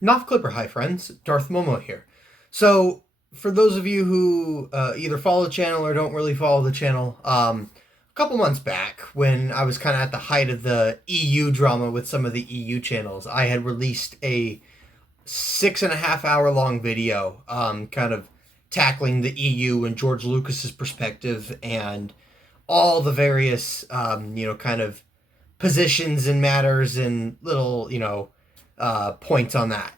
Knopf Clipper, hi friends, Darth Momo here. So, for those of you who either follow the channel or don't really follow the channel, a couple months back, when I was kind of at the height of the EU drama with some of the EU channels, I had released a 6.5 hour long video, kind of tackling the EU and George Lucas's perspective and all the various, kind of positions and matters and little, points on that.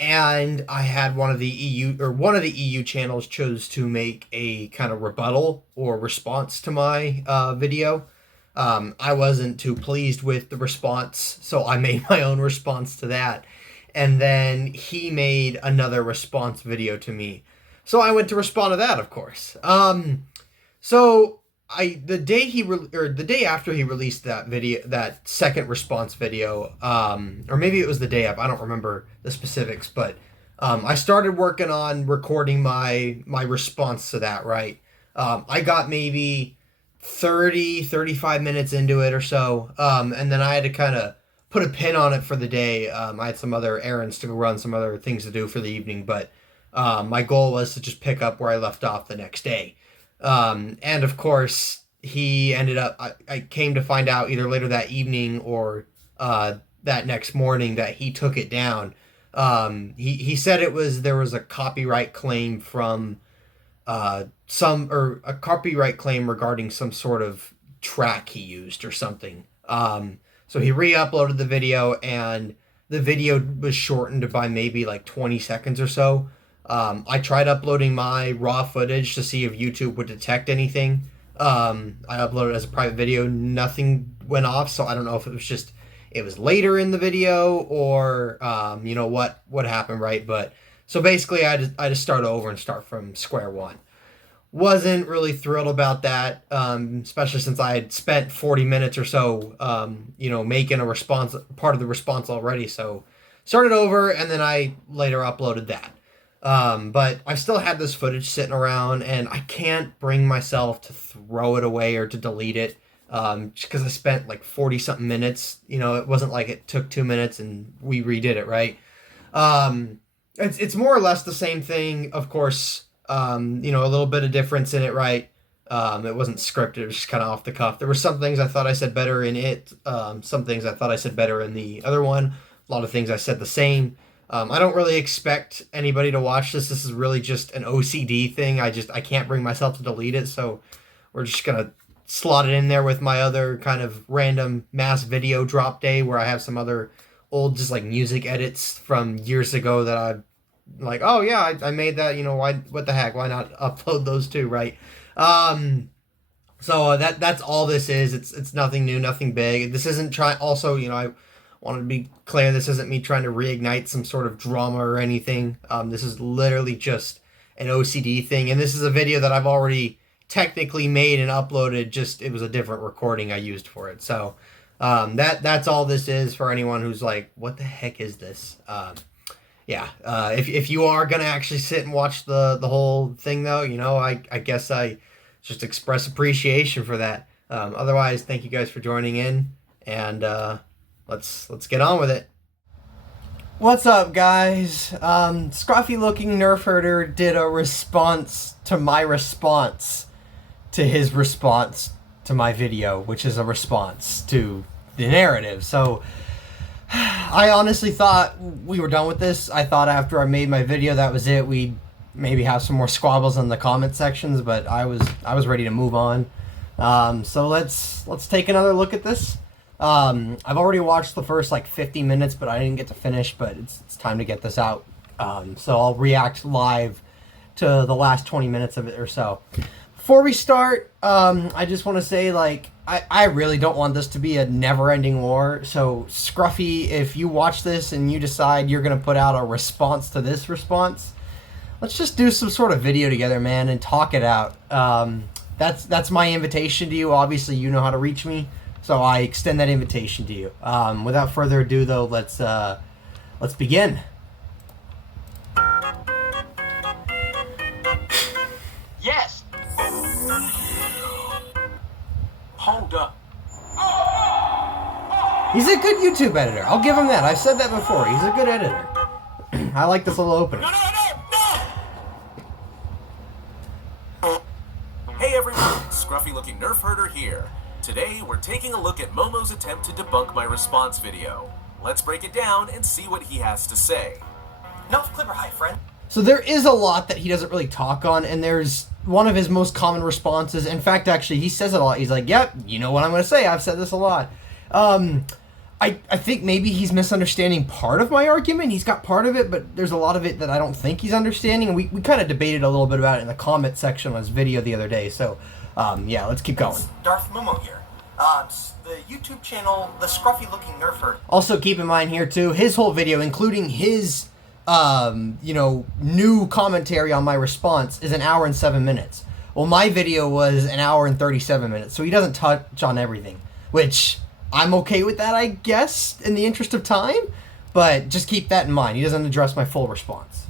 And I had one of the EU channels chose to make a kind of rebuttal or response to my video. I wasn't too pleased with the response, so I made my own response to that. And then he made another response video to me. So I went to respond to that, of course. So the day after he released that video, that second response video, or maybe it was the day of, I don't remember the specifics, but I started working on recording my response to that. Right, I got maybe 35 minutes into it or so, and then I had to kind of put a pin on it for the day. I had some other errands to go run, some other things to do for the evening, but my goal was to just pick up where I left off the next day. And of course, he ended up, I came to find out either later that evening or that next morning that he took it down. He said there was a copyright claim from or a copyright claim regarding some sort of track he used or something. So he re-uploaded the video, and the video was shortened by maybe like 20 seconds or so. I tried uploading my raw footage to see if YouTube would detect anything. I uploaded it as a private video. Nothing went off, so I don't know if it was later in the video or what happened, right? But so basically, I just start over and start from square one. Wasn't really thrilled about that, especially since I had spent 40 minutes or so, making a response, part of the response already. So started over, and then I later uploaded that. But I still had this footage sitting around, and I can't bring myself to throw it away or to delete it, just because I spent like 40 something minutes. It wasn't like it took 2 minutes and we redid it, right? It's more or less the same thing, of course. A little bit of difference in it, right? It wasn't scripted, it was just kind of off the cuff. There were some things I thought I said better in it, some things I thought I said better in the other one. A lot of things I said the same. I don't really expect anybody to watch this. This is really just an OCD thing. I can't bring myself to delete it, so we're just gonna slot it in there with my other kind of random mass video drop day where I have some other old just like music edits from years ago that I like. Oh yeah, I made that. Why? What the heck? Why not upload those too, right? So that's all this is. It's nothing new, nothing big. This isn't trying. Also, I wanted to be clear, this isn't me trying to reignite some sort of drama or anything. This is literally just an OCD thing, and this is a video that I've already technically made and uploaded, just it was a different recording I used for it. So that's all this is for anyone who's like, what the heck is this? If you are going to actually sit and watch the whole thing, though, I guess I just express appreciation for that. Otherwise, thank you guys for joining in, and let's get on with it. What's up, guys? Scruffy looking nerf herder did a response to my response to his response to my video, which is a response to the narrative. So I honestly thought we were done with this. I thought after I made my video that was it. We'd maybe have some more squabbles in the comment sections, but I was ready to move on. So let's take another look at this. I've already watched the first like 50 minutes, but I didn't get to finish, but it's time to get this out. So I'll react live to the last 20 minutes of it or so. Before we start, I just want to say, like, I really don't want this to be a never-ending war. So Scruffy, if you watch this and you decide you're going to put out a response to this response, let's just do some sort of video together, man, and talk it out. That's my invitation to you. Obviously, you know how to reach me. So I extend that invitation to you. Without further ado, though, let's begin. Yes. Hold up. He's a good YouTube editor. I'll give him that. I've said that before. He's a good editor. I like this little opening. No! Hey everyone, Scruffy looking nerf herder here. Today we're taking a look at Momo's attempt to debunk my response video. Let's break it down and see what he has to say. Enough clipper hype, friend. So there is a lot that he doesn't really talk on, and there's one of his most common responses. In fact, actually, he says it a lot. He's like, yep, you know what I'm going to say. I've said this a lot. I think maybe he's misunderstanding part of my argument. He's got part of it, but there's a lot of it that I don't think he's understanding. And we kind of debated a little bit about it in the comment section on his video the other day. So, yeah, let's keep going. Darth Momo here. The YouTube channel, the Scruffy looking nerf herder. Also, keep in mind here, too, his whole video, including his, new commentary on my response, is an hour and 7 minutes. Well, my video was an hour and 37 minutes, so he doesn't touch on everything, which I'm okay with that, I guess, in the interest of time, but just keep that in mind. He doesn't address my full response.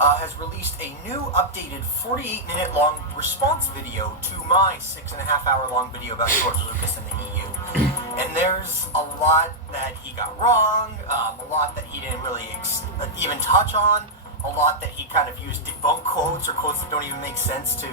Has released a new updated 48-minute long response video to my 6.5-hour long video about George Lucas and the EU. And there's a lot that he got wrong, a lot that he didn't really even touch on, a lot that he kind of used debunk quotes or quotes that don't even make sense to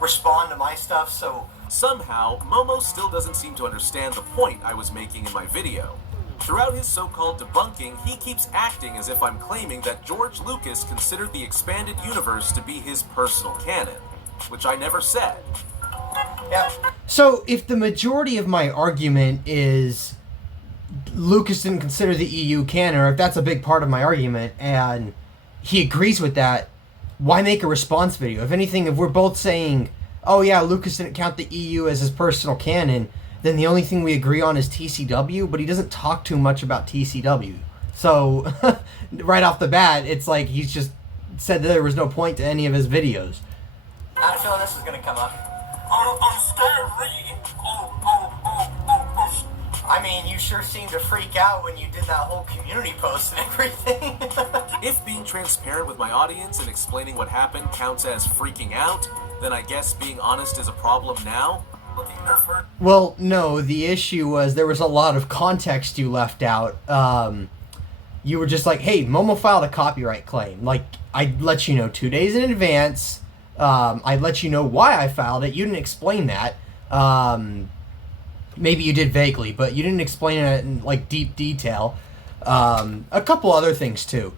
respond to my stuff, so... Somehow, Momo still doesn't seem to understand the point I was making in my video. Throughout his so-called debunking, he keeps acting as if I'm claiming that George Lucas considered the expanded universe to be his personal canon, which I never said. Yeah. So, if the majority of my argument is Lucas didn't consider the EU canon, or if that's a big part of my argument, and he agrees with that, why make a response video? If anything, if we're both saying, oh yeah, Lucas didn't count the EU as his personal canon, then the only thing we agree on is TCW, but he doesn't talk too much about TCW. So, right off the bat, it's like he's just said that there was no point to any of his videos. I feel this is going to come up. I'm scary. I mean, you sure seemed to freak out when you did that whole community post and everything. If being transparent with my audience and explaining what happened counts as freaking out, then I guess being honest is a problem now. Well, no, the issue was there was a lot of context you left out. You were just like, hey, Momo filed a copyright claim. Like, I let you know 2 days in advance. I let you know why I filed it. You didn't explain that. Maybe you did vaguely, but you didn't explain it in, like, deep detail. A couple other things, too.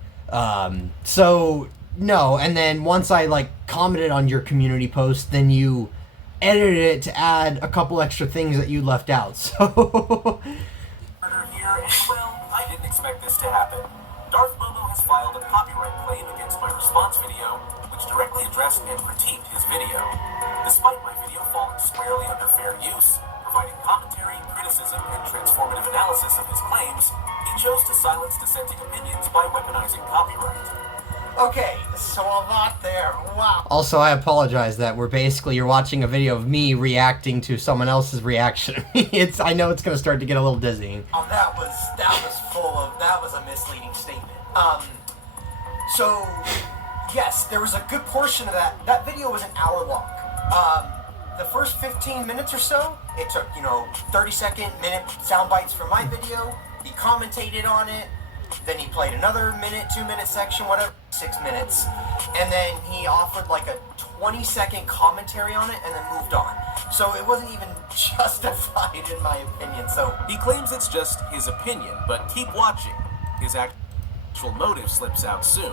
So, no, and then once I, like, commented on your community post, then you edited it to add a couple extra things that you left out, so... Here, and well, I didn't expect this to happen. Darth Momo has filed a copyright claim against my response video, which directly addressed and critiqued his video. Despite my video falling squarely under fair use, providing commentary, criticism, and transformative analysis of his claims, he chose to silence dissenting opinions by weaponizing copyright. Okay, so a lot there. Wow. Also, I apologize that you're watching a video of me reacting to someone else's reaction. I know it's going to start to get a little dizzying. Oh, that was a misleading statement. So, yes, there was a good portion of that. That video was an hour long. The first 15 minutes or so, it took, 30-second, minute sound bites from my video. He commentated on it. Then he played another minute, 2-minute section, whatever, 6 minutes. And then he offered like a 20-second commentary on it and then moved on. So it wasn't even justified in my opinion, so... He claims it's just his opinion, but keep watching. His actual motive slips out soon.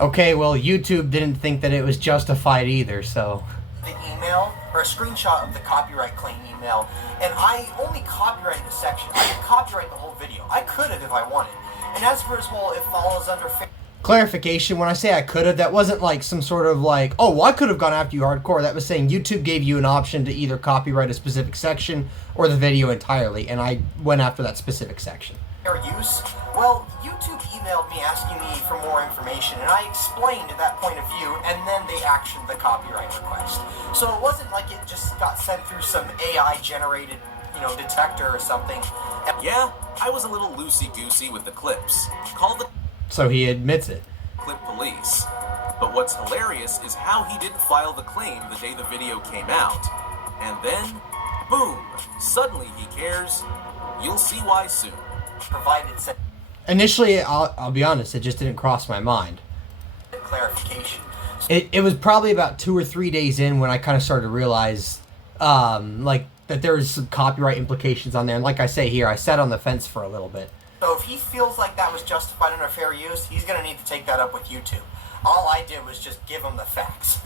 Okay, well, YouTube didn't think that it was justified either, so... The email, or a screenshot of the copyright claim email, and I only copyrighted a section. I didn't copyright the whole video. I could have if I wanted. And as for as well, it follows under... Clarification, when I say I could have, that wasn't like some sort of like, oh, well, I could have gone after you hardcore. That was saying YouTube gave you an option to either copyright a specific section or the video entirely, and I went after that specific section. Fair use? Well, YouTube emailed me asking me for more information, and I explained that point of view, and then they actioned the copyright request. So it wasn't like it just got sent through some AI-generated, detector or something. Yeah, I was a little loosey-goosey with the clips. Call the... So he admits it. Clip police. But what's hilarious is how he didn't file the claim the day the video came out. And then, boom, suddenly he cares. You'll see why soon. Provided... Initially, I'll be honest, it just didn't cross my mind. Clarification. It was probably about 2 or 3 days in when I kind of started to realize, like, that there was some copyright implications on there. And like I say here, I sat on the fence for a little bit. So if he feels like that was justified under fair use, he's going to need to take that up with YouTube. All I did was just give him the facts.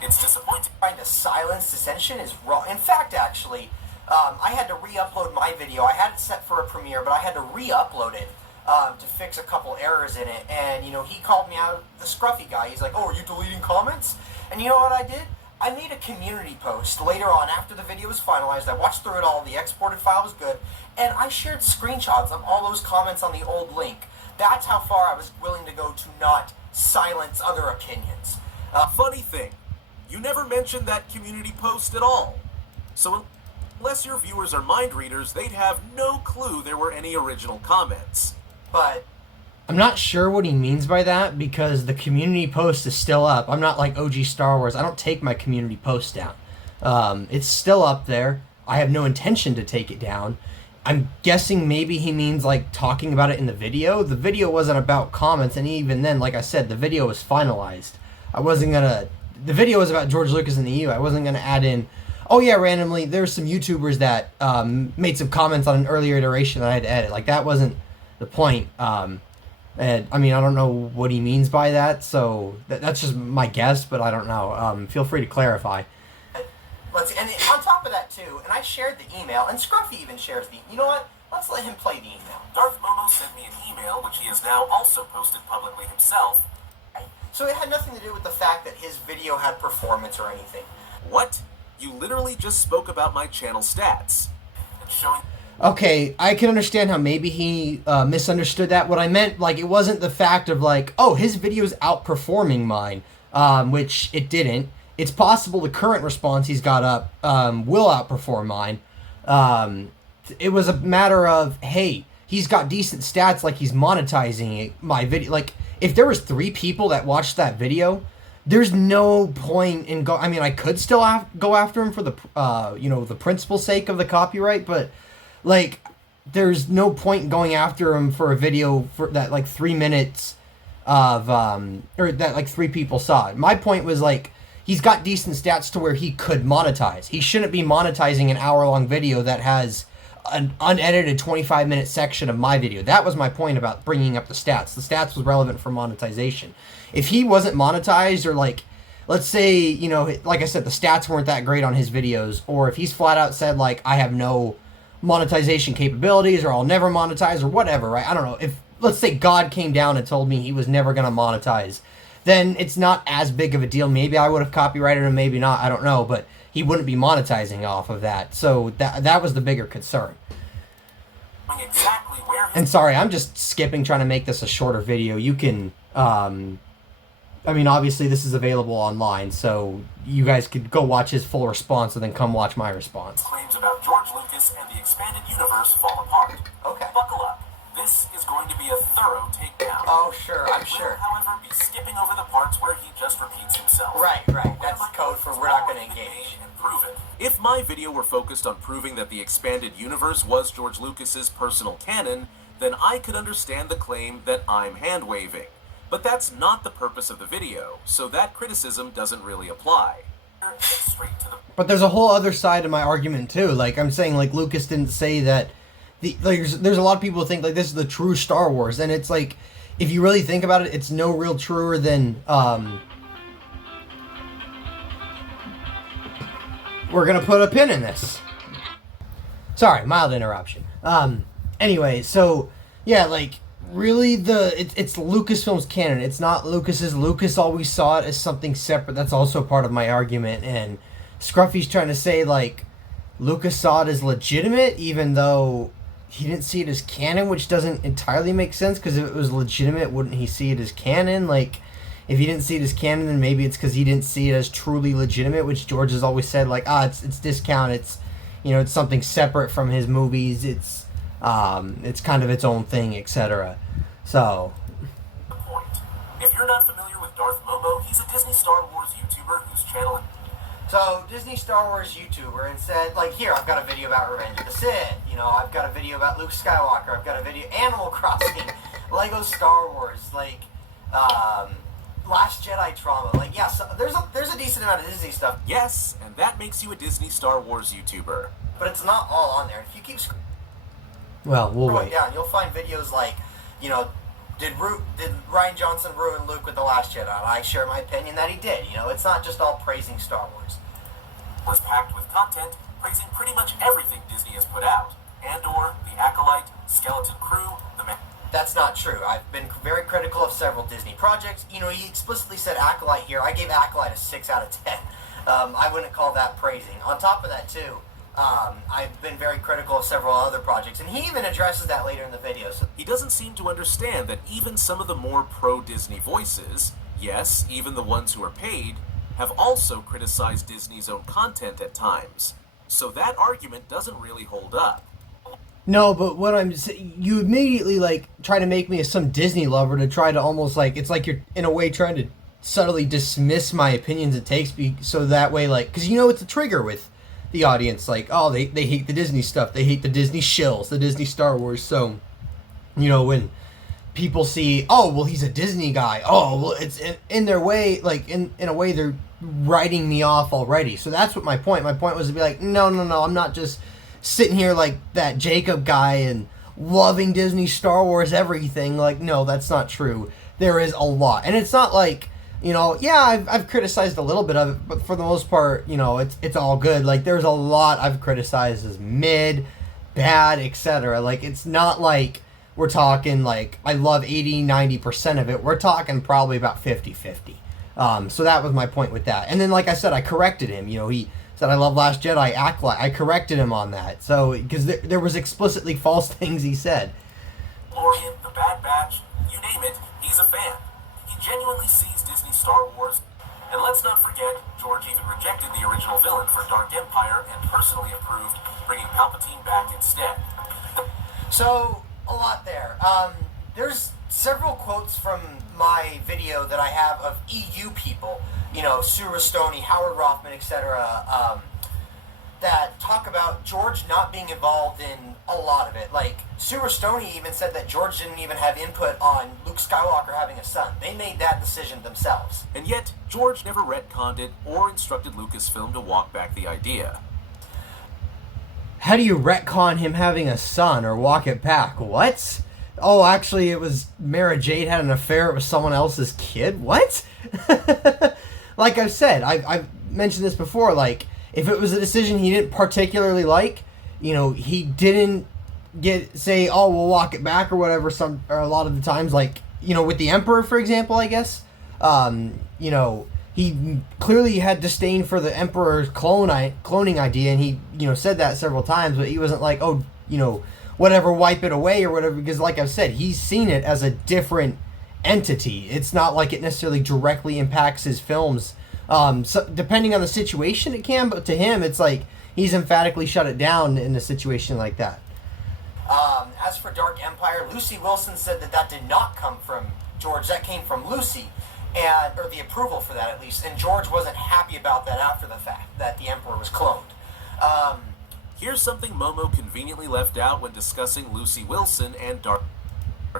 It's disappointing. Trying to silence dissension is wrong. In fact, actually, I had to re-upload my video. I had it set for a premiere, but I had to re-upload it to fix a couple errors in it. And, you know, he called me out, the Scruffy guy. He's like, oh, are you deleting comments? And you know what I did? I made a community post later on after the video was finalized. I watched through it all. The exported file was good. And I shared screenshots of all those comments on the old link. That's how far I was willing to go to not silence other opinions. Funny thing, you never mentioned that community post at all. So unless your viewers are mind readers, they'd have no clue there were any original comments. But I'm not sure what he means by that because the community post is still up. I'm not like OG Star Wars. I don't take my community post down. It's still up there. I have no intention to take it down. I'm guessing maybe he means like talking about it in the video. The video wasn't about comments, and even then, like I said, the video was finalized. The video was about George Lucas and the EU. I wasn't gonna add in, oh yeah, randomly, there's some YouTubers that made some comments on an earlier iteration that I had to edit. Like, that wasn't the point. And I mean, I don't know what he means by that, so that's just my guess, but I don't know. Feel free to clarify. let's see, and on top of that too, and I shared the email, and Scruffy even shares the. You know what? Let's let him play the email. Darth Momo sent me an email, which he has now also posted publicly himself. So it had nothing to do with the fact that his video had performance or anything. What? You literally just spoke about my channel stats. And showing... Okay, I can understand how maybe he misunderstood that. What I meant, like, it wasn't the fact of, like, oh, his video's outperforming mine, which it didn't. It's possible the current response he's got up will outperform mine. It was a matter of, hey, he's got decent stats, like he's monetizing my video. Like, if there was 3 people that watched that video, there's no point in I mean, I could still go after him for the, the principal sake of the copyright, but, like, there's no point in going after him for a video for that, like, 3 minutes of, or that, like, 3 people saw it. My point was, like, he's got decent stats to where he could monetize. He shouldn't be monetizing an hour-long video that has an unedited 25-minute section of my video. That was my point about bringing up the stats. The stats was relevant for monetization. If he wasn't monetized, or, like, let's say, like I said, the stats weren't that great on his videos, or if he's flat out said, like, I have no monetization capabilities, or I'll never monetize, or whatever, right? I don't know. If, let's say, God came down and told me he was never going to monetize, then it's not as big of a deal. Maybe I would have copyrighted him, maybe not, I don't know, but he wouldn't be monetizing off of that. So that was the bigger concern. Exactly where and sorry, I'm just skipping, trying to make this a shorter video. You can, I mean, obviously this is available online, so you guys could go watch his full response and then come watch my response. Claims about George Lucas and the expanded universe fall apart. Okay. Buckle up. This is going to be a thorough takedown. Oh, sure, I'm We'll, sure. however, be skipping over the parts where he just repeats himself. Right. That's code for we're not going to engage. And prove it. If my video were focused on proving that the expanded universe was George Lucas's personal canon, then I could understand the claim that I'm hand-waving. But that's not the purpose of the video, so that criticism doesn't really apply. Straight to the... But there's a whole other side of my argument too. Like, I'm saying, like, Lucas didn't say that. There's a lot of people who think, like, this is the true Star Wars, and it's like, if you really think about it, it's no real truer than we're gonna put a pin in this. Sorry, mild interruption. Anyway, so yeah, like, really, it's Lucasfilm's canon. It's not Lucas's. Lucas always saw it as something separate. That's also part of my argument. And Scruffy's trying to say, like, Lucas saw it as legitimate, even though he didn't see it as canon, which doesn't entirely make sense, because if it was legitimate, wouldn't he see it as canon? Like, if he didn't see it as canon, then maybe it's because he didn't see it as truly legitimate, which George has always said, like, it's discount, it's, it's something separate from his movies, it's kind of its own thing, etc. So, point. If you're not familiar with Darth Momo, he's a Disney Star Wars YouTuber whose channel... So, Disney Star Wars YouTuber, and said, like, here, I've got a video about Revenge of the Sith. You know, I've got a video about Luke Skywalker. I've got a video Animal Crossing, Lego Star Wars, like Last Jedi trauma. Like, yeah, so there's a decent amount of Disney stuff. Yes, and that makes you a Disney Star Wars YouTuber. But it's not all on there. If you keep Well, we'll scrolling wait. down, you'll find videos like, you know, did Ryan Johnson ruin Luke with The Last Jedi? I share my opinion that he did. You know, it's not just all praising Star Wars. Was packed with content praising pretty much everything Disney has put out. Andor, The Acolyte, Skeleton Crew, That's not true. I've been very critical of several Disney projects. You know, he explicitly said Acolyte here. I gave Acolyte a 6 out of 10. I wouldn't call that praising. On top of that, too, I've been very critical of several other projects, and he even addresses that later in the video. So He doesn't seem to understand that even some of the more pro-Disney voices, yes, even the ones who are paid, have also criticized Disney's own content at times. So that argument doesn't really hold up. No, but what I'm saying, you immediately like try to make me some Disney lover to try to almost like, it's like you're in a way trying to subtly dismiss my opinions and takes, so that way, like, because you know it's a trigger with the audience, like, oh, they hate the Disney stuff, they hate the Disney shills, the Disney Star Wars. So, you know, when people see, oh, well, he's a Disney guy, oh, well, it's in their way, like, in a way they're writing me off already. So that's what my point was, to be like, no, I'm not just sitting here like that Jacob guy and loving Disney Star Wars everything. Like, no, that's not true. There is a lot, and it's not like, you know, yeah, I've criticized a little bit of it, but for the most part, you know, it's all good. Like, there's a lot I've criticized as mid, bad, etc. Like, it's not like we're talking like I love 80-90% of it. We're talking probably about 50-50. So that was my point with that. And then, like I said, I corrected him. You know, he said I love Last Jedi, Acolyte. I corrected him on that. So, because there was explicitly false things he said. Mandalorian, The Bad Batch, you name it, he's a fan. He genuinely sees Disney Star Wars. And let's not forget, George even rejected the original villain for Dark Empire and personally approved bringing Palpatine back instead. So, a lot there. There's several quotes from my video that I have of EU people, you know, Sue Rustoni, Howard Rothman, etc., that talk about George not being involved in a lot of it. Like, Sue Rustoni even said that George didn't even have input on Luke Skywalker having a son. They made that decision themselves. And yet, George never retconned it or instructed Lucasfilm to walk back the idea. How do you retcon him having a son or walk it back? What? Oh, actually, it was Mara Jade had an affair with someone else's kid? What? Like I've said, I've mentioned this before, like, if it was a decision he didn't particularly like, you know, he didn't say, oh, we'll walk it back or whatever, or a lot of the times, like, you know, with the Emperor, for example, I guess, you know, he clearly had disdain for the Emperor's cloning idea, and he, you know, said that several times, but he wasn't like, oh, you know, whatever, wipe it away or whatever, because like I've said, he's seen it as a different entity. It's not like it necessarily directly impacts his films. So depending on the situation, it can, but to him, it's like he's emphatically shut it down in a situation like that. As for Dark Empire, Lucy Wilson said that did not come from George. That came from Lucy, or the approval for that at least. And George wasn't happy about that after the fact that the Emperor was cloned. Here's something Momo conveniently left out when discussing Lucy Wilson and Dark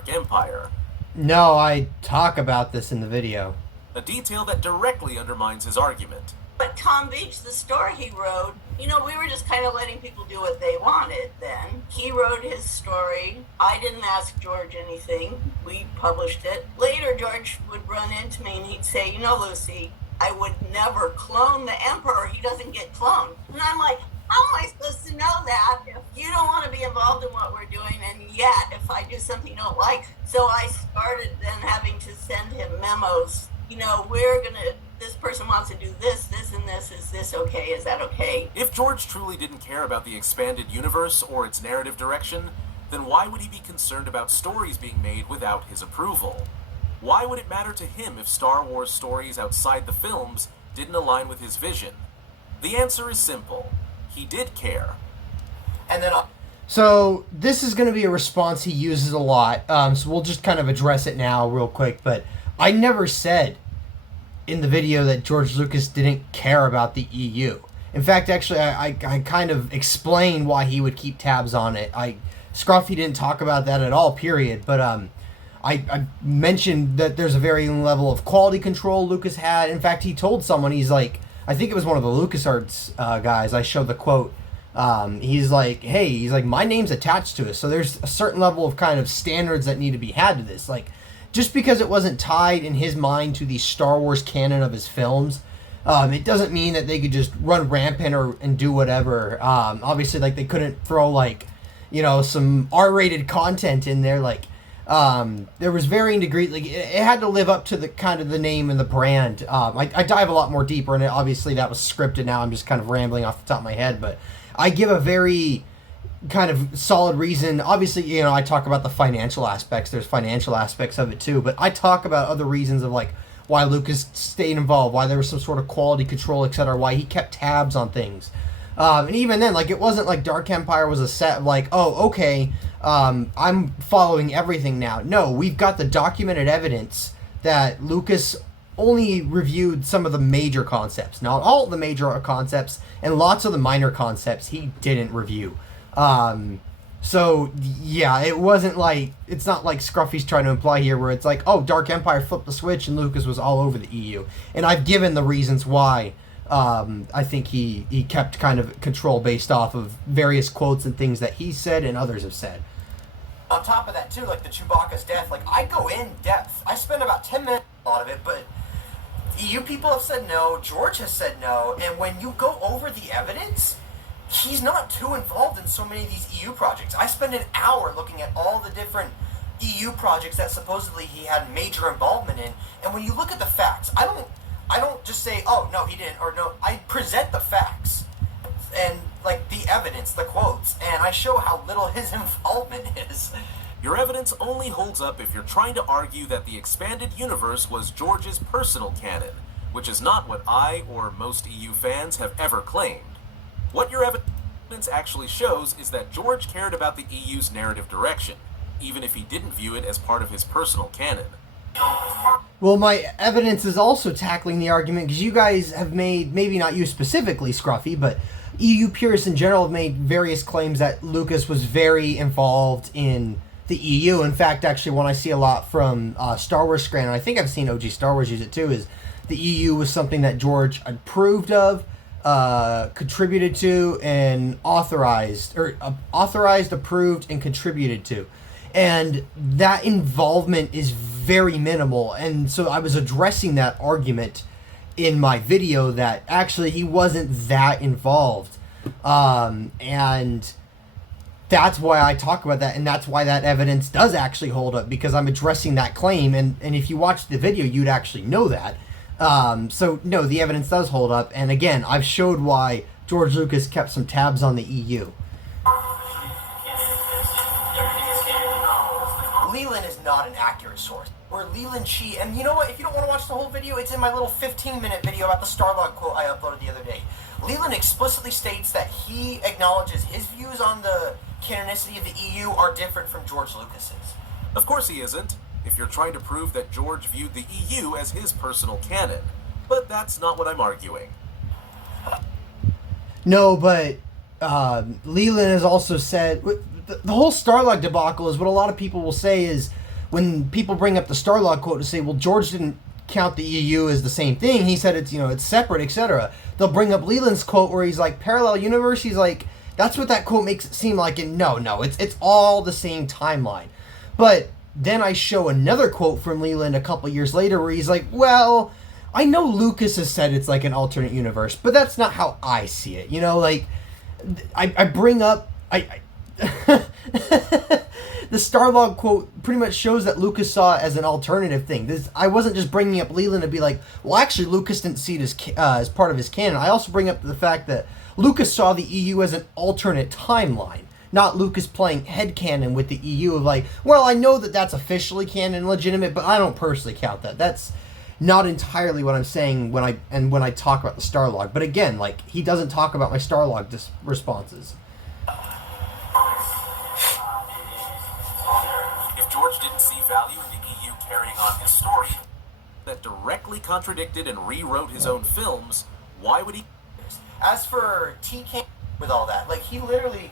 Empire. No, I talk about this in the video. A detail that directly undermines his argument. But Tom Beach, the story he wrote, you know, we were just kind of letting people do what they wanted then. He wrote his story. I didn't ask George anything. We published it. Later, George would run into me and he'd say, you know, Lucy, I would never clone the Emperor. He doesn't get cloned. And I'm like, how am I supposed to know that if you don't want to be involved in what we're doing, and yet if I do something you don't like? So I started then having to send him memos. You know, this person wants to do this, and this. Is this okay? Is that okay? If George truly didn't care about the expanded universe or its narrative direction, then why would he be concerned about stories being made without his approval? Why would it matter to him if Star Wars stories outside the films didn't align with his vision? The answer is simple. He did care. And then So this is going to be a response he uses a lot. So we'll just kind of address it now real quick. But I never said in the video that George Lucas didn't care about the EU. In fact, actually, I kind of explained why he would keep tabs on it. Scruffy didn't talk about that at all, period. But I mentioned that there's a varying level of quality control Lucas had. In fact, he told someone, he's like, I think it was one of the LucasArts guys, I showed the quote. He's like, hey, he's like, my name's attached to it. So there's a certain level of kind of standards that need to be had to this. Like, just because it wasn't tied in his mind to the Star Wars canon of his films, it doesn't mean that they could just run rampant and do whatever. Obviously, like, they couldn't throw, like, you know, some R-rated content in there. Like, there was varying degrees. Like, it had to live up to the kind of the name and the brand. I dive a lot more deeper, and obviously that was scripted. Now I'm just kind of rambling off the top of my head, but I give a very kind of solid reason. Obviously, you know, I talk about the financial aspects. There's financial aspects of it too, but I talk about other reasons of, like, why Lucas stayed involved, why there was some sort of quality control, etc., why he kept tabs on things. And even then, like, it wasn't like Dark Empire was a set, like, oh, okay, I'm following everything now. No, we've got the documented evidence that Lucas only reviewed some of the major concepts. Not all the major concepts, and lots of the minor concepts he didn't review. So, yeah, it wasn't like, it's not like Scruffy's trying to imply here where it's like, oh, Dark Empire flipped the switch and Lucas was all over the EU. And I've given the reasons why I think he kept kind of control based off of various quotes and things that he said and others have said. On top of that, too, like the Chewbacca's death, like, I go in depth. I spend about 10 minutes on a lot of it, but EU people have said no, George has said no, and when you go over the evidence, he's not too involved in so many of these EU projects. I spend an hour looking at all the different EU projects that supposedly he had major involvement in, and when you look at the facts, I don't just say, oh, no, he didn't, or no, I present the facts, and, like, the evidence, the quotes, and I show how little his involvement is. Your evidence only holds up if you're trying to argue that the expanded universe was George's personal canon, which is not what I or most EU fans have ever claimed. What your evidence actually shows is that George cared about the EU's narrative direction, even if he didn't view it as part of his personal canon. Well, my evidence is also tackling the argument, because you guys have made, maybe not you specifically, Scruffy, but EU purists in general have made various claims that Lucas was very involved in the EU. In fact, actually, one I see a lot from Star Wars Scran, and I think I've seen OG Star Wars use it too, is the EU was something that George approved of, contributed to, and authorized, approved, and contributed to. And that involvement is very minimal. And so I was addressing that argument in my video that actually he wasn't that involved. And that's why I talk about that, and that's why that evidence does actually hold up, because I'm addressing that claim, and if you watch the video, you'd actually know that. So, no, the evidence does hold up, and again, I've showed why George Lucas kept some tabs on the EU. Leland is not an accurate source. Or Leland Chi, and you know what, if you don't want to watch the whole video, it's in my little 15-minute video about the Starlog quote I uploaded the other day. Leland explicitly states that he acknowledges his views on the canonicity of the EU are different from George Lucas's. Of course he isn't, if you're trying to prove that George viewed the EU as his personal canon. But that's not what I'm arguing. No, but Leland has also said, the whole Starlog debacle is what a lot of people will say is, when people bring up the Starlog quote to say, well, George didn't count the EU as the same thing, he said it's, you know, it's separate, etc. They'll bring up Leland's quote where he's like, parallel universe, he's like, that's what that quote makes it seem like, and no, it's all the same timeline. But then I show another quote from Leland a couple years later where he's like, well, I know Lucas has said it's like an alternate universe, but that's not how I see it. You know, like, I bring up, the Starlog quote pretty much shows that Lucas saw it as an alternative thing. I wasn't just bringing up Leland to be like, well, actually, Lucas didn't see it as part of his canon. I also bring up the fact that Lucas saw the EU as an alternate timeline, not Lucas playing headcanon with the EU of like, well, I know that that's officially canon and legitimate, but I don't personally count that. That's not entirely what I'm saying when I talk about the Starlog. But again, like, he doesn't talk about my Starlog responses. George didn't see value in the EU carrying on his story that directly contradicted and rewrote his own films, why would he? as for TK with all that, like he literally,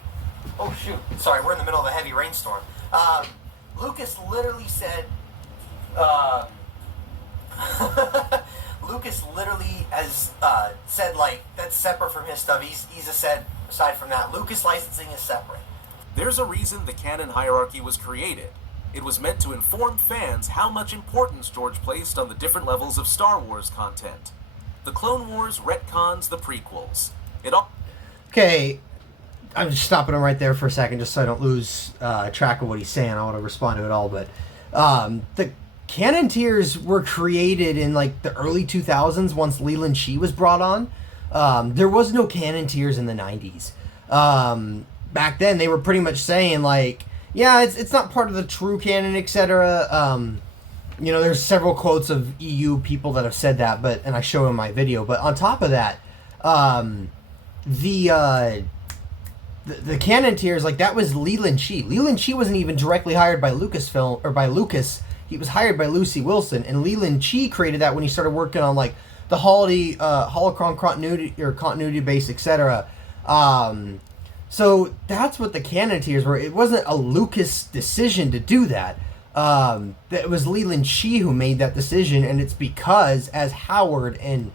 oh shoot, sorry, we're in the middle of a heavy rainstorm. Lucas literally said, Lucas literally has said like that's separate from his stuff. He's said aside from that, Lucas licensing is separate. There's a reason the canon hierarchy was created. It was meant to inform fans how much importance George placed on the different levels of Star Wars content. The Clone Wars retcons the prequels. Okay, I'm just stopping him right there for a second just so I don't lose track of what he's saying. I want to respond to it all, but the canon tiers were created in like the early 2000s once Leland Shee was brought on. There was no canon tiers in the 90s. Back then, they were pretty much saying like, yeah, it's not part of the true canon, etc. You know, there's several quotes of EU people that have said that, and I show in my video. But on top of that, the canon tiers, like that was Leland Shee. Leland Shee wasn't even directly hired by Lucasfilm or by Lucas. He was hired by Lucy Wilson, and Leland Shee created that when he started working on like the holocron continuity base, etc. So that's what the canon tiers were. It wasn't a Lucas decision to do that. It was Leland Shee who made that decision, and it's because, as Howard and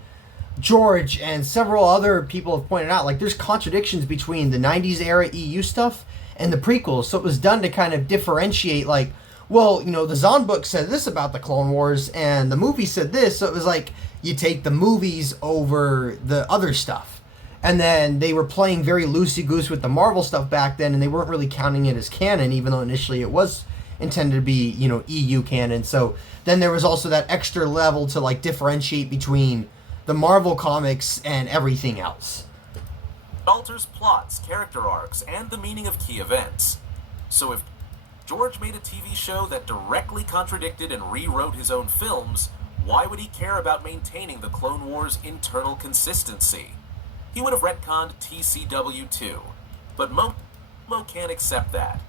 George and several other people have pointed out, like there's contradictions between the 90s era EU stuff and the prequels. So it was done to kind of differentiate, like, well, you know, the Zahn book said this about the Clone Wars and the movie said this. So it was like you take the movies over the other stuff. And then they were playing very loosey-goose with the Marvel stuff back then, and they weren't really counting it as canon, even though initially it was intended to be, you know, EU canon. So then there was also that extra level to, like, differentiate between the Marvel comics and everything else. Alters plots, character arcs, and the meaning of key events. So if George made a TV show that directly contradicted and rewrote his own films, why would he care about maintaining the Clone Wars' internal consistency? He would have retconned TCW too, but Momo can't accept that.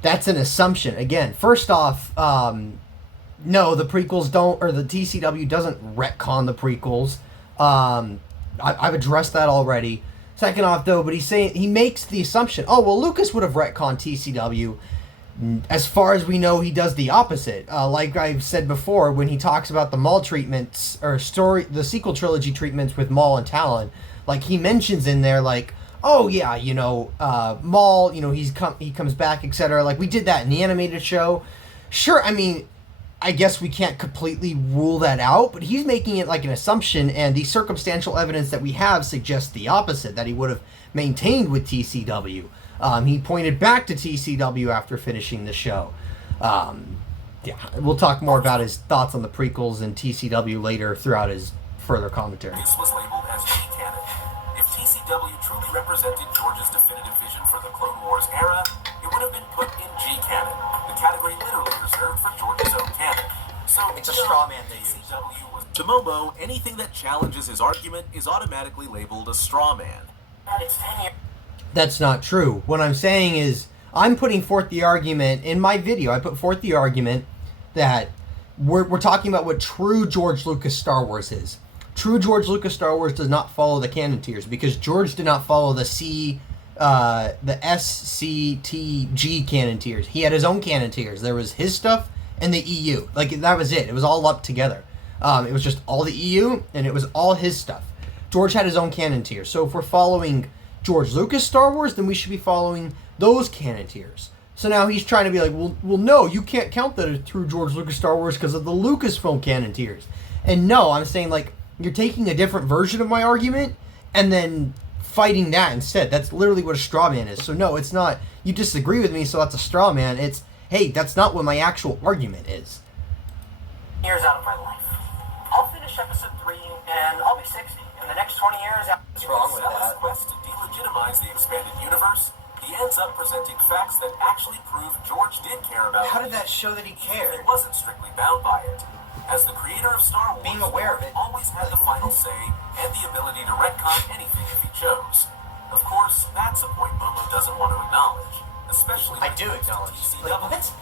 That's an assumption. Again, first off, no, the prequels don't, or the TCW doesn't retcon the prequels. I've addressed that already. Second off, though, but he makes the assumption, oh, well, Lucas would have retconned TCW. As far as we know, he does the opposite. Like I've said before, when he talks about the Maul treatments, or the sequel trilogy treatments with Maul and Talon, like he mentions in there, like, oh yeah, you know, Maul, you know, he comes back, etc. Like we did that in the animated show. Sure, I mean, I guess we can't completely rule that out, but he's making it like an assumption, and the circumstantial evidence that we have suggests the opposite, that he would have maintained with TCW. He pointed back to TCW after finishing the show. Yeah, we'll talk more about his thoughts on the prequels and TCW later throughout his further commentary. This was labeled as G-canon. If TCW truly represented George's definitive vision for the Clone Wars era, it would have been put in G-canon, the category literally reserved for George's own canon. So It's a straw man they use. To Momo, anything that challenges his argument is automatically labeled a straw man. It's 10 years. That's not true. What I'm saying is, I'm putting forth the argument in my video. I put forth the argument that we're talking about what true George Lucas Star Wars is. True George Lucas Star Wars does not follow the canon tiers because George did not follow the S, C, T, G canon tiers. He had his own canon tiers. There was his stuff and the EU. Like that was it. It was all lumped together. It was just all the EU and it was all his stuff. George had his own canon tiers. So if we're following George Lucas Star Wars, then we should be following those canon tiers. So now he's trying to be like, well, no, you can't count that as true George Lucas Star Wars because of the Lucasfilm canon tiers. And no, I'm saying like you're taking a different version of my argument and then fighting that instead. That's literally what a straw man is. So no, it's not. You disagree with me, so that's a straw man. It's hey, that's not what my actual argument is. Years out of my life. I'll finish episode 3 and I'll be 60. In the next 20 years, what's wrong with that? Quest to delegitimize the expanded universe, he ends up presenting facts that actually prove George did care about How it. did that show that he cared? He wasn't strictly bound by it. As the creator of Star Wars, Being aware of it. always had the final say and the ability to retcon anything if he chose. Of course, that's a point Momo doesn't want to acknowledge, especially I when do it comes to acknowledge. TCW. Like, what?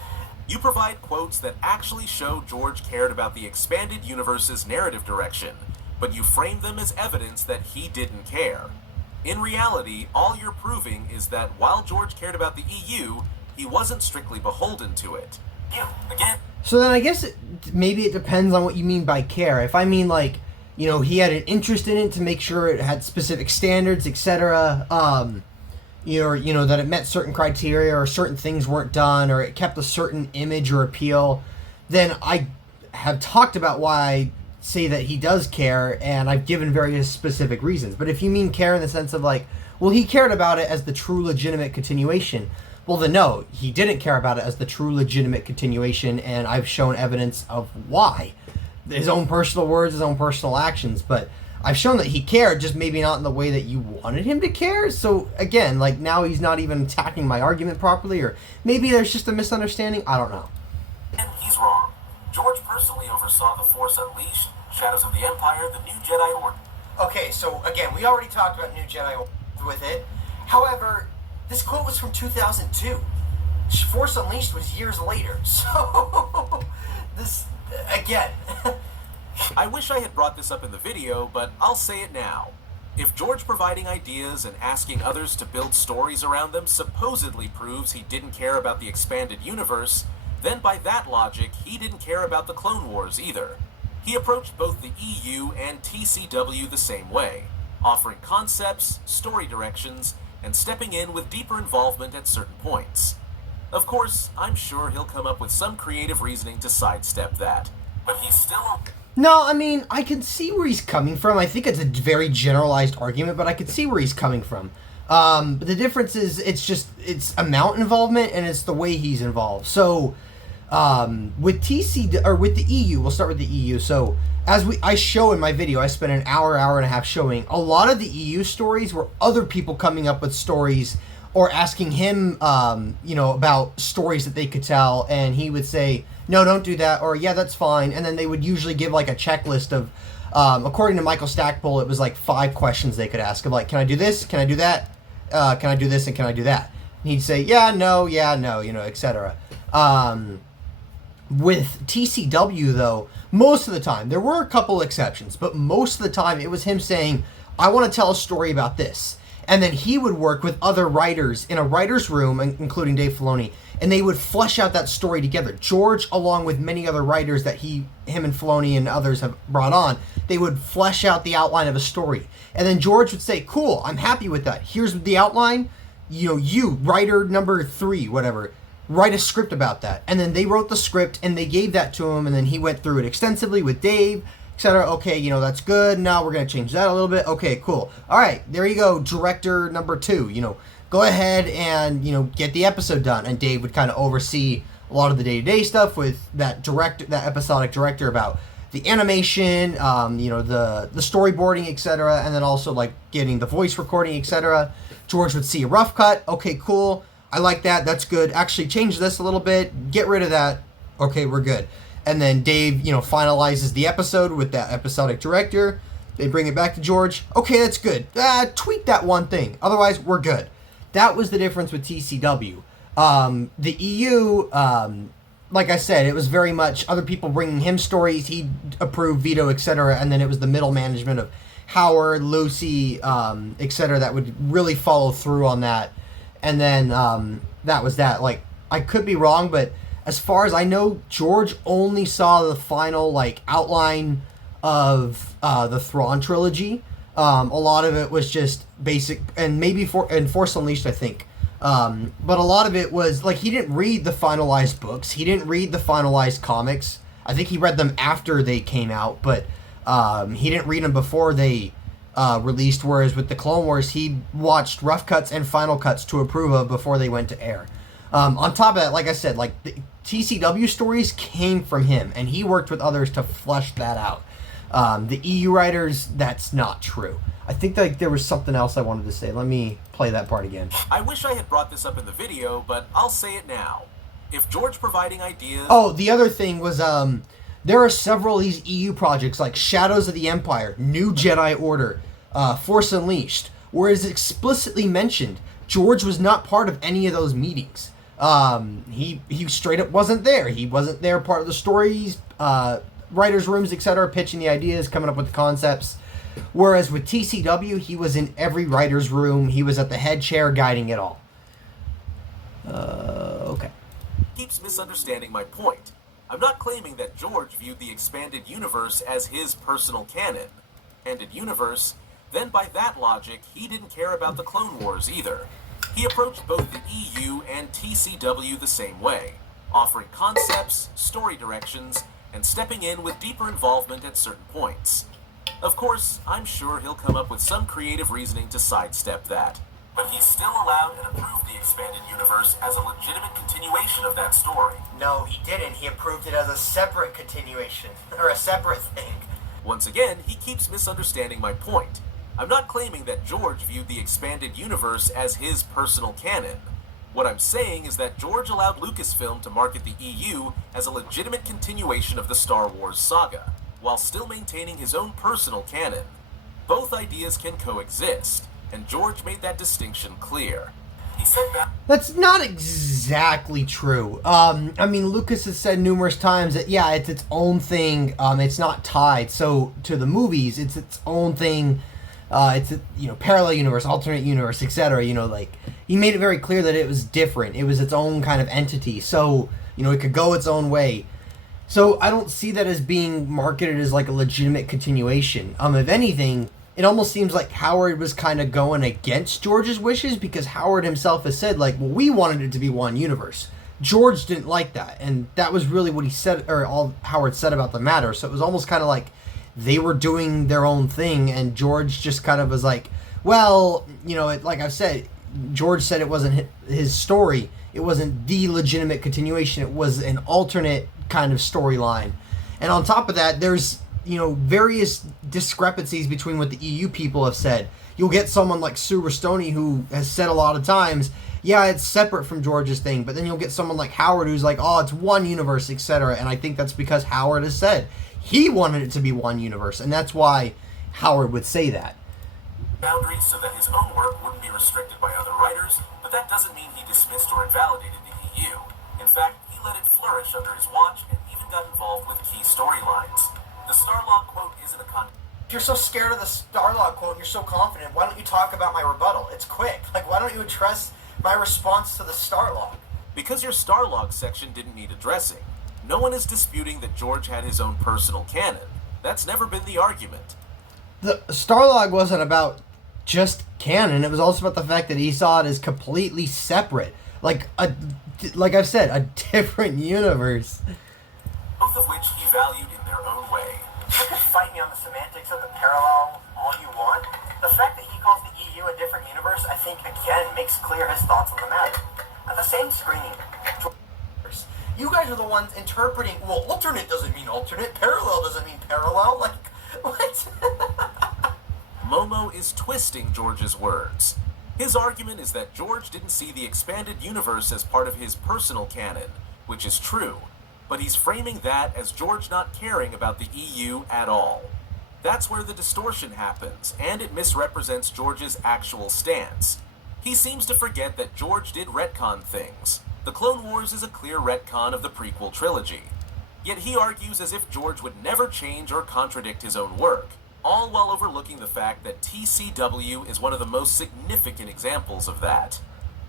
You provide quotes that actually show George cared about the expanded universe's narrative direction. but you frame them as evidence that he didn't care. In reality, all you're proving is that while George cared about the EU, he wasn't strictly beholden to it. You, again. So then I guess maybe it depends on what you mean by care. If I mean like, he had an interest in it to make sure it had specific standards, etc. That it met certain criteria or certain things weren't done or it kept a certain image or appeal, then I have talked about why I say that he does care, and I've given various specific reasons. But if you mean care in the sense of like, well, he cared about it as the true legitimate continuation, well then no, he didn't care about it as the true legitimate continuation, and I've shown evidence of why. His own personal words, his own personal actions, but I've shown that he cared, just maybe not in the way that you wanted him to care. So again, like now he's not even attacking my argument properly, or maybe there's just a misunderstanding, I don't know. And he's wrong. George personally oversaw The Force Unleashed, Shadows of the Empire, The New Jedi Order. Okay, so again, we already talked about New Jedi with it. However, this quote was from 2002. Force Unleashed was years later. So, this, again. I wish I had brought this up in the video, but I'll say it now. If George providing ideas and asking others to build stories around them supposedly proves he didn't care about the expanded universe, then by that logic, he didn't care about the Clone Wars either. He approached both the EU and TCW the same way, offering concepts, story directions, and stepping in with deeper involvement at certain points. Of course, I'm sure he'll come up with some creative reasoning to sidestep that, but he's still... No, I mean, I can see where he's coming from. I think it's a very generalized argument, but I can see where he's coming from. But the difference is, it's amount involvement, and it's the way he's involved. So, with the EU, we'll start with the EU. So, I show in my video, I spent an hour and a half showing a lot of the EU stories were other people coming up with stories or asking him, about stories that they could tell, and he would say, no, don't do that, or yeah, that's fine, and then they would usually give like a checklist of, according to Michael Stackpole, it was like 5 questions they could ask of like, can I do this, can I do that, can I do this, and can I do that? And he'd say, yeah, no, etc. With TCW, though, most of the time, there were a couple exceptions, but most of the time it was him saying, I want to tell a story about this. And then he would work with other writers in a writer's room, including Dave Filoni, and they would flesh out that story together. George, along with many other writers that him and Filoni and others have brought on, they would flesh out the outline of a story. And then George would say, cool, I'm happy with that. Here's the outline. You, writer number 3, whatever, write a script about that. And then they wrote the script, and they gave that to him, and then he went through it extensively with Dave, etc. Okay, that's good. Now we're going to change that a little bit. Okay, cool. All right, there you go, director number 2. Go ahead and, get the episode done. And Dave would kind of oversee a lot of the day-to-day stuff with that episodic director about the animation, the storyboarding, etc. And then also, like, getting the voice recording, etc. George would see a rough cut. Okay, cool. I like that. That's good. Actually, change this a little bit. Get rid of that. Okay, we're good. And then Dave, finalizes the episode with that episodic director. They bring it back to George. Okay, that's good. Tweak that one thing. Otherwise, we're good. That was the difference with TCW. The EU, like I said, it was very much other people bringing him stories. He'd approve, veto, etc. And then it was the middle management of Howard, Lucy, etc. that would really follow through on that. And then that was that. Like, I could be wrong, but as far as I know, George only saw the final, like, outline of the Thrawn trilogy. A lot of it was just basic, and maybe Force Unleashed, I think. But a lot of it was, like, he didn't read the finalized books. He didn't read the finalized comics. I think he read them after they came out, but he didn't read them before they released, whereas with the Clone Wars, he watched rough cuts and final cuts to approve of before they went to air. On top of that, like I said, like, the TCW stories came from him, and he worked with others to flesh that out. The EU writers, that's not true. I think that there was something else I wanted to say. Let me play that part again. I wish I had brought this up in the video, but I'll say it now. If George providing ideas... Oh, the other thing was, there are several of these EU projects, like Shadows of the Empire, New Jedi Order, Force Unleashed, where it's explicitly mentioned George was not part of any of those meetings. He straight up wasn't there. He wasn't there part of the stories, writers' rooms, etc., pitching the ideas, coming up with the concepts. Whereas with TCW, he was in every writer's room. He was at the head chair guiding it all. Okay. Keeps misunderstanding my point. I'm not claiming that George viewed the expanded universe as his personal canon. Expanded universe, then by that logic, he didn't care about the Clone Wars either. He approached both the EU and TCW the same way, offering concepts, story directions, and stepping in with deeper involvement at certain points. Of course, I'm sure he'll come up with some creative reasoning to sidestep that. But he still allowed and approved the expanded universe as a legitimate continuation of that story. No, he didn't. He approved it as a separate continuation, or a separate thing. Once again, he keeps misunderstanding my point. I'm not claiming that George viewed the expanded universe as his personal canon. What I'm saying is that George allowed Lucasfilm to market the EU as a legitimate continuation of the Star Wars saga, while still maintaining his own personal canon. Both ideas can coexist, and George made that distinction clear. He said that... That's not exactly true. I mean, Lucas has said numerous times that, yeah, it's its own thing. It's not tied. So, to the movies, it's its own thing. It's a, parallel universe, alternate universe, etc. Like, he made it very clear that it was different. It was its own kind of entity. So, it could go its own way. So, I don't see that as being marketed as, like, a legitimate continuation. If anything, it almost seems like Howard was kind of going against George's wishes, because Howard himself has said, like, well, we wanted it to be one universe. George didn't like that, and that was really what he said, or all Howard said about the matter. So it was almost kind of like they were doing their own thing, and George just kind of was like, well, like I've said, George said it wasn't his story. It wasn't the legitimate continuation. It was an alternate kind of storyline. And on top of that, there's various discrepancies between what the EU people have said. You'll get someone like Sue Rustoni who has said a lot of times, yeah, it's separate from George's thing, but then you'll get someone like Howard who's like, oh, it's one universe, etc. And I think that's because Howard has said he wanted it to be one universe, and that's why Howard would say that. Boundaries so that his own work wouldn't be restricted by other writers, but that doesn't mean he dismissed or invalidated the EU. In fact, he let it flourish under his watch and even got involved with key storylines. The Starlog quote isn't a If you're so scared of the Starlog quote and you're so confident, why don't you talk about my rebuttal? It's quick. Like, why don't you address my response to the Starlog? Because your Starlog section didn't need addressing. No one is disputing that George had his own personal canon. That's never been the argument. The Starlog wasn't about just canon. It was also about the fact that he saw it as completely separate. Like I've said, a different universe. Both of which he valued in their own way. You can fight me on the semantics of the parallel all you want. The fact that he calls the EU a different universe, I think, again, makes clear his thoughts on the matter. At the same screen, you guys are the ones interpreting, well, alternate doesn't mean alternate, parallel doesn't mean parallel, like, what? Momo is twisting George's words. His argument is that George didn't see the expanded universe as part of his personal canon, which is true. But he's framing that as George not caring about the EU at all. That's where the distortion happens, and it misrepresents George's actual stance. He seems to forget that George did retcon things. The Clone Wars is a clear retcon of the prequel trilogy. Yet he argues as if George would never change or contradict his own work, all while overlooking the fact that TCW is one of the most significant examples of that.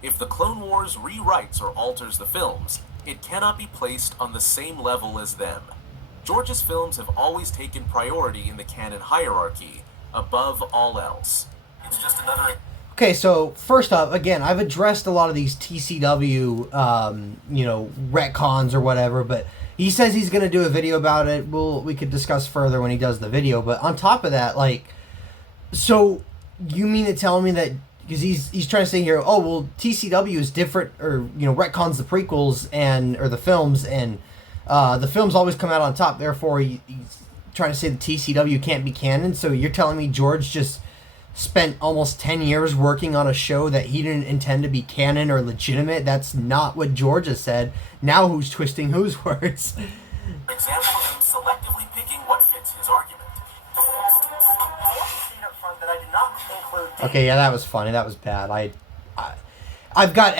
If the Clone Wars rewrites or alters the films, it cannot be placed on the same level as them. George's films have always taken priority in the canon hierarchy, above all else. It's just another... Okay, so first off, again, I've addressed a lot of these TCW, retcons or whatever, but he says he's going to do a video about it. We could discuss further when he does the video, but on top of that, so you mean to tell me that, because he's trying to say here, oh, well, TCW is different, or, retcons the prequels or the films, and the films always come out on top, therefore he's trying to say the TCW can't be canon, so you're telling me George just spent almost 10 years working on a show that he didn't intend to be canon or legitimate? That's not what George has said. Now who's twisting whose words? For example of him selectively picking what fits his argument. Okay, yeah, that was funny. That was bad. I've got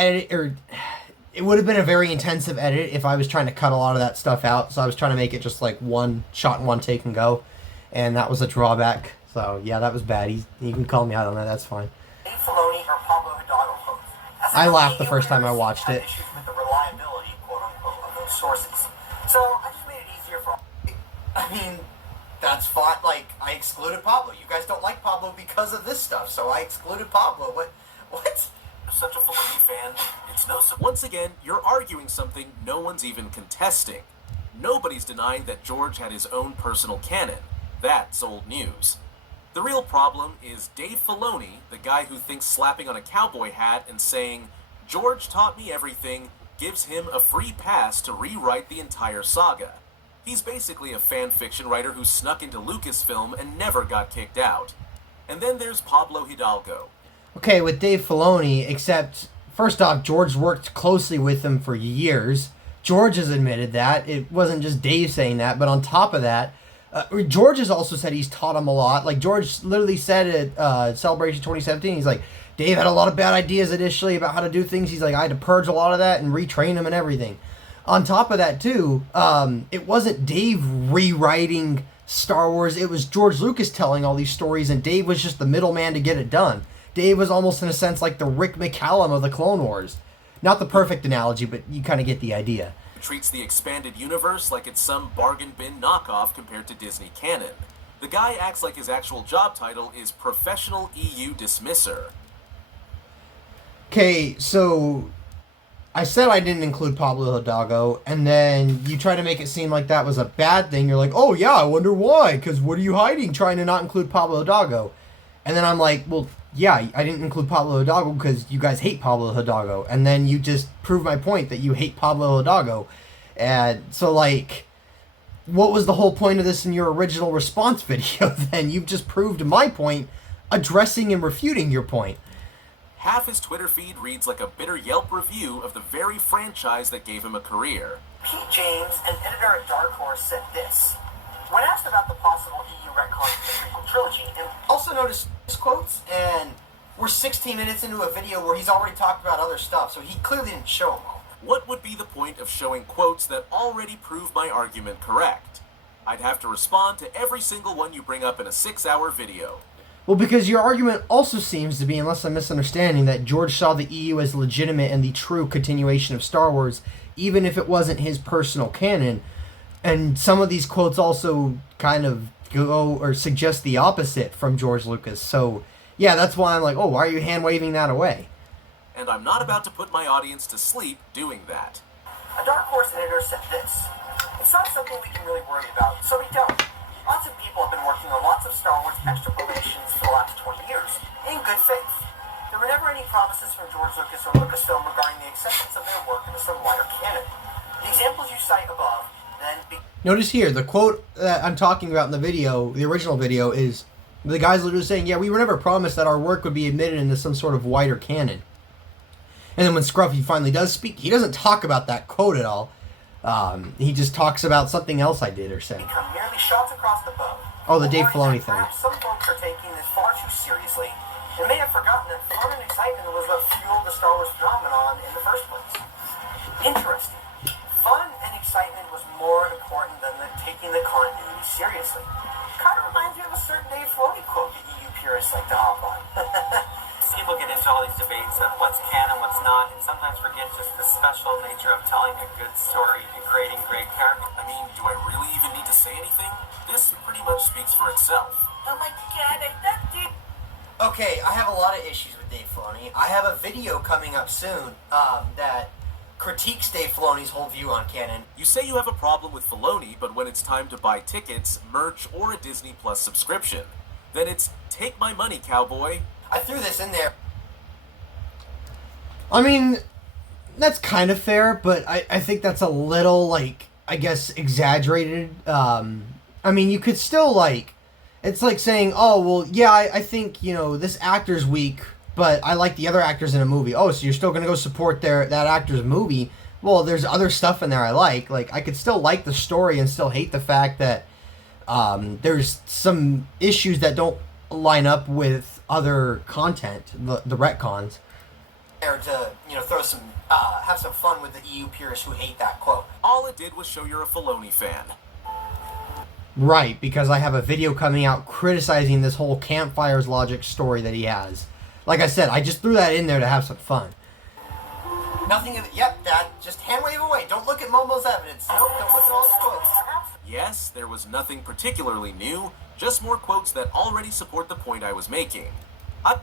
it would have been a very intensive edit if I was trying to cut a lot of that stuff out. So I was trying to make it just like one shot and one take and go, and that was a drawback. So yeah, that was bad. You can call me out on that. That's fine. Dave Filoni or Pablo Hidalgo quotes. I laughed the first time I watched it. Issues with the reliability, quote unquote, of those sources. So I just made it easier for. I mean, that's fine. Like, I excluded Pablo. You guys don't like Pablo because of this stuff, so I excluded Pablo. What? Such a Filoni fan, it's no. Once again, you're arguing something no one's even contesting. Nobody's denying that George had his own personal canon. That's old news. The real problem is Dave Filoni, the guy who thinks slapping on a cowboy hat and saying, "George taught me everything," gives him a free pass to rewrite the entire saga. He's basically a fan fiction writer who snuck into Lucasfilm and never got kicked out. And then there's Pablo Hidalgo. Okay, with Dave Filoni, except, first off, George worked closely with him for years. George has admitted that. It wasn't just Dave saying that, but on top of that, George has also said he's taught him a lot. Like, George literally said at Celebration 2017, he's like, Dave had a lot of bad ideas initially about how to do things. He's like, I had to purge a lot of that and retrain him and everything. On top of that, too, it wasn't Dave rewriting Star Wars. It was George Lucas telling all these stories, and Dave was just the middleman to get it done. Dave was almost, in a sense, like the Rick McCallum of the Clone Wars. Not the perfect analogy, but you kind of get the idea. Treats the expanded universe like it's some bargain bin knockoff compared to Disney canon. The guy acts like his actual job title is Professional EU Dismisser. Okay, so I said I didn't include Pablo Hidalgo, and then you try to make it seem like that was a bad thing. You're like, oh yeah, I wonder why, because what are you hiding trying to not include Pablo Hidalgo? And then I'm like, well, yeah, I didn't include Pablo Hidalgo because you guys hate Pablo Hidalgo. And then you just proved my point that you hate Pablo Hidalgo. And so, like, what was the whole point of this in your original response video then? You've just proved my point, addressing and refuting your point. Half his Twitter feed reads like a bitter Yelp review of the very franchise that gave him a career. Pete James, an editor at Dark Horse, said this. When asked about the possible EU retcon of the prequel trilogy, and also noticed his quotes, and we're 16 minutes into a video where he's already talked about other stuff, so he clearly didn't show them all. What would be the point of showing quotes that already prove my argument correct? I'd have to respond to every single one you bring up in a 6-hour video. Well, because your argument also seems to be, unless I'm misunderstanding, that George saw the EU as legitimate and the true continuation of Star Wars, even if it wasn't his personal canon. And some of these quotes also kind of go or suggest the opposite from George Lucas. So, yeah, that's why I'm like, oh, why are you hand-waving that away? And I'm not about to put my audience to sleep doing that. A Dark Horse editor said this. It's not something we can really worry about, so we don't. Lots of people have been working on lots of Star Wars extrapolations for the last 20 years, in good faith. There were never any promises from George Lucas or Lucasfilm regarding the acceptance of their work into some wider canon. The examples you cite above Notice here, the quote that I'm talking about in the video, the original video, is the guy's literally saying, yeah, we were never promised that our work would be admitted into some sort of wider canon. And then when Scruffy finally does speak, he doesn't talk about that quote at all. He just talks about something else I did or said. Become merely shots across the bow. Oh, the Dave Filoni thing. Perhaps some folks are taking this far too seriously and may have forgotten that fun and excitement was what fueled the Star Wars phenomenon in the first place. Interesting. Fun and excitement was more important than taking the continuity seriously. Kind of reminds me of a certain Dave Filoni quote that EU purists like to hop on. People get into all these debates of what's canon, what's not, and sometimes forget just the special nature of telling a good story and creating great characters. I mean, do I really even need to say anything? This pretty much speaks for itself. Oh my god, I loved it! Okay, I have a lot of issues with Dave Filoni. I have a video coming up soon that critiques Dave Filoni's whole view on canon. You say you have a problem with Filoni, but when it's time to buy tickets, merch, or a Disney Plus subscription, then it's take my money, cowboy. I threw this in there. I mean, that's kind of fair, but I think that's a little, like, I guess, exaggerated. I mean, you could still, like, it's like saying, oh, well, yeah, I think, you know, this actor's weak, but I like the other actors in a movie. Oh, so you're still going to go support that actor's movie? Well, there's other stuff in there I like. Like, I could still like the story and still hate the fact that there's some issues that don't line up with other content, the retcons. There to, you know, throw some have some fun with the EU purists who hate that quote. All it did was show you're a Filoni fan. Right, because I have a video coming out criticizing this whole Campfire's Logic story that he has. Like I said, I just threw that in there to have some fun. Nothing of it. Yep, Dad. Just hand wave away. Don't look at Momo's evidence. Nope, don't look at all his quotes. Yes, there was nothing particularly new, just more quotes that already support the point I was making. I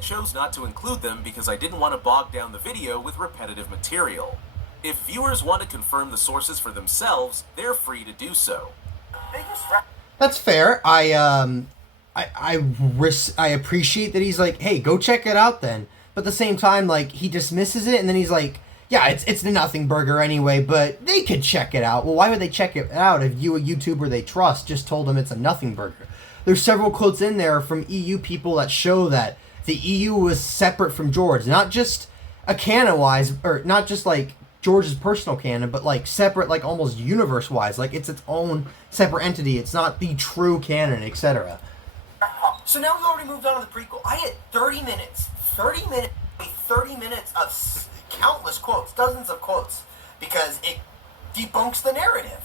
chose not to include them because I didn't want to bog down the video with repetitive material. If viewers want to confirm the sources for themselves, they're free to do so. That's fair. I appreciate that he's like, hey, go check it out then. But at the same time, like, he dismisses it, and then he's like, yeah, it's the Nothing Burger anyway, but they could check it out. Well, why would they check it out if you, a YouTuber they trust, just told them it's a Nothing Burger? There's several quotes in there from EU people that show that the EU was separate from George. Not just a canon-wise, or not just, like, George's personal canon, but, like, separate, like, almost universe-wise. Like, it's its own separate entity. It's not the true canon, etc. So now we already moved on to the prequel. I had 30 minutes of countless quotes, dozens of quotes, because it debunks the narrative.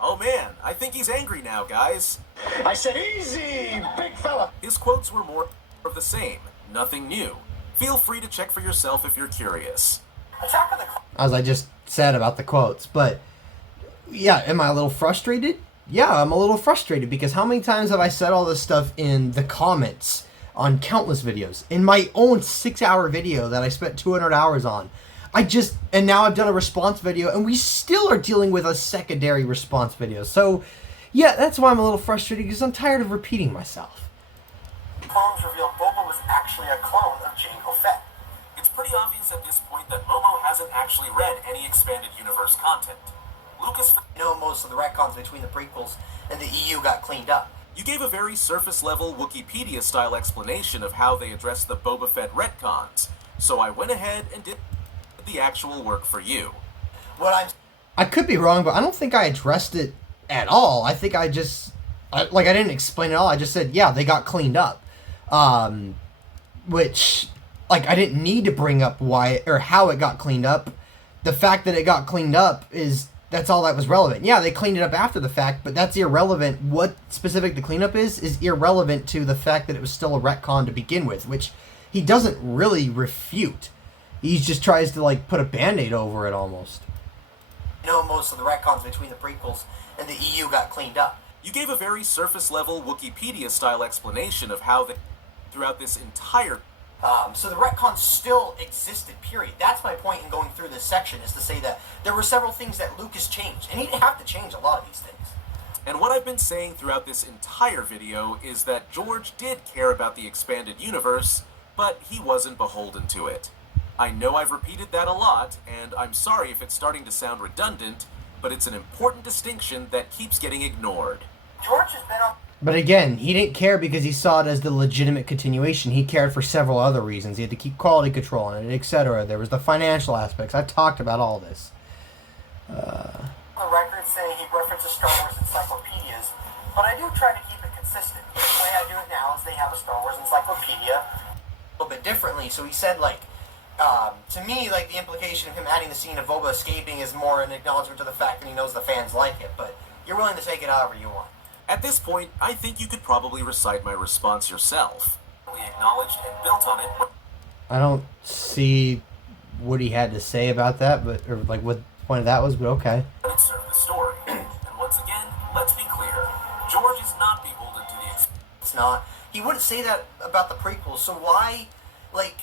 Oh man, I think he's angry now, guys. I said easy, big fella. His quotes were more of the same, nothing new. Feel free to check for yourself if you're curious. As I just said about the quotes. But, yeah, am I a little frustrated? Yeah, I'm a little frustrated because how many times have I said all this stuff in the comments on countless videos? In my own 6-hour video that I spent 200 hours on. And now I've done a response video, and we still are dealing with a secondary response video. So, yeah, that's why I'm a little frustrated, because I'm tired of repeating myself. Clones revealed Boba was actually a clone of Jango Fett. It's pretty obvious at this point that Momo hasn't actually read any expanded universe content. Lucas, Most of the retcons between the prequels and the EU got cleaned up. you gave a very surface-level Wikipedia-style explanation of how they addressed the Boba Fett retcons, so I went ahead and did the actual work for you. I could be wrong, but I don't think I addressed it at all. I think I didn't explain it all. I just said, yeah, they got cleaned up. Which, like, I didn't need to bring up why or how it got cleaned up. The fact that it got cleaned up that's all that was relevant. Yeah, they cleaned it up after the fact, but that's irrelevant. What specific the cleanup is irrelevant to the fact that it was still a retcon to begin with, which he doesn't really refute. He just tries to, like, put a Band-Aid over it almost. Most of the retcons between the prequels and the EU got cleaned up. You gave a very surface-level Wikipedia-style explanation of how they, throughout this entire... So the retcons still existed, period. That's my point in going through this section, is to say that there were several things that Lucas changed, and he didn't have to change a lot of these things. And what I've been saying throughout this entire video is that George did care about the expanded universe, but he wasn't beholden to it. I know I've repeated that a lot, and I'm sorry if it's starting to sound redundant, but it's an important distinction that keeps getting ignored. George has been on... But again, he didn't care because he saw it as the legitimate continuation. He cared for several other reasons. He had to keep quality control on it, etc. There was the financial aspects. I've talked about all this. The record saying he references Star Wars encyclopedias, but I do try to keep it consistent. The way I do it now is they have a Star Wars encyclopedia a little bit differently. So he said, like, to me, like, the implication of him adding the scene of Boba escaping is more an acknowledgement to the fact that he knows the fans like it, but you're willing to take it however you want. At this point, I think you could probably recite my response yourself. We acknowledged and built on it. I don't see what he had to say about that, but or like what the point of that was, but okay. It served the story. And once again, let's be clear. George is not beholden to the... It's not. He wouldn't say that about the prequels, so why, like,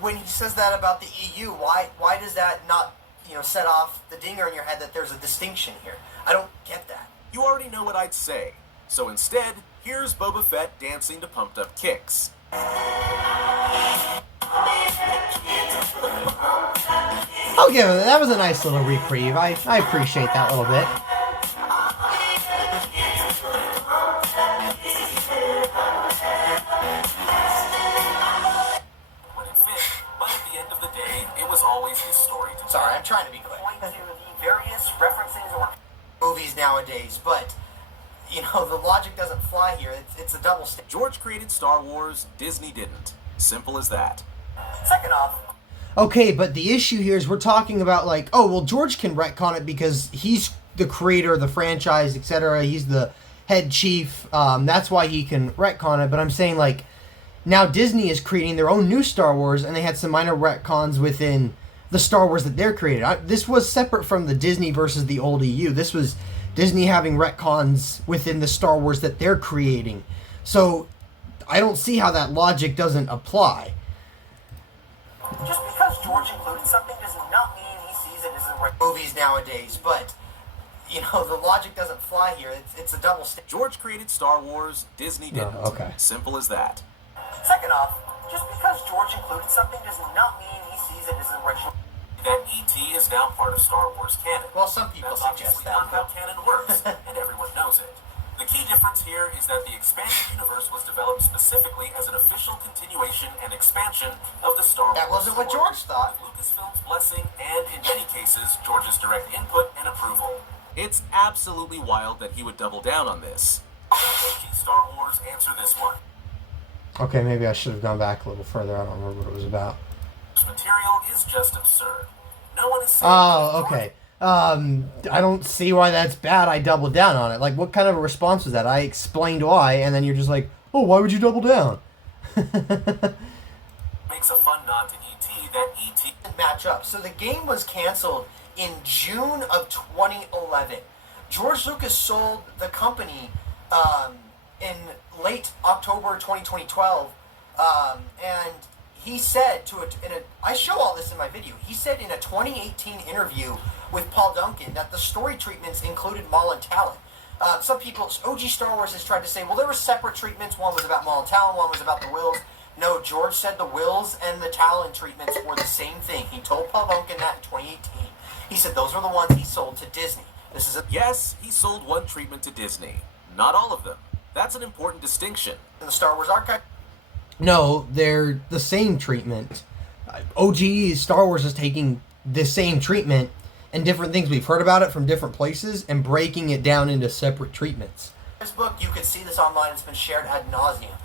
when he says that about the EU, why does that not, set off the dinger in your head that there's a distinction here? I don't get that. You already know what I'd say. So instead, here's Boba Fett dancing to pumped up kicks. I'll give him that was a nice little reprieve. I appreciate that little bit. When it fit, but at the end of the day, it was always his story to tell. Sorry, I'm trying to be quick. Point to the various references or movies nowadays, but the logic doesn't fly here. It's a double standard. George created Star Wars, Disney didn't. Simple as that. Second off, Okay, but the issue here is we're talking about like, oh, well, George can retcon it because he's the creator of the franchise, etc. He's the head chief. That's why he can retcon it. But I'm saying like, now Disney is creating their own new Star Wars, and they had some minor retcons within the Star Wars that they're creating. This was separate from the Disney versus the old EU. This was Disney having retcons within the Star Wars that they're creating. So I don't see how that logic doesn't apply. Just because George included something does not mean he sees it as the right movies nowadays, but, you know, the logic doesn't fly here. It's a double standard. George created Star Wars, Disney didn't. Okay. Simple as that. Second off, just because George included something does not mean he sees it as the original. That E.T. is now part of Star Wars canon. Well, some people That's suggest obviously that. not how canon works, and everyone knows it. The key difference here is that the expanded universe was developed specifically as an official continuation and expansion of the Star Wars. That wasn't what lore, George thought. with Lucasfilm's blessing and, in many cases, George's direct input and approval. It's absolutely wild that he would double down on this. OG Star Wars, answer this one. Okay, maybe I should have gone back a little further. I don't remember what it was about. This material is just absurd. No one is saying Oh, okay. I don't see why that's bad. I doubled down on it. Like, what kind of a response was that? I explained why, and then you're just like, oh, why would you double down? makes a fun nod to E.T. that E.T. Match up. So the game was canceled in June of 2011. George Lucas sold the company in late October 2012, and he said I show all this in my video. He said in a 2018 interview with Paul Duncan that the story treatments included Maul and Talon. Some people, OG Star Wars has tried to say, well, there were separate treatments. One was about Maul and Talon, one was about the Wills. No, George said the Wills and the Talon treatments were the same thing. He told Paul Duncan that in 2018. He said those were the ones he sold to Disney. Yes, he sold one treatment to Disney. Not all of them. That's an important distinction. In the Star Wars archive. No, they're the same treatment. OG Star Wars is taking the same treatment and different things. We've heard about it from different places and breaking it down into separate treatments. This book, you can see this online. It's been shared ad nauseum.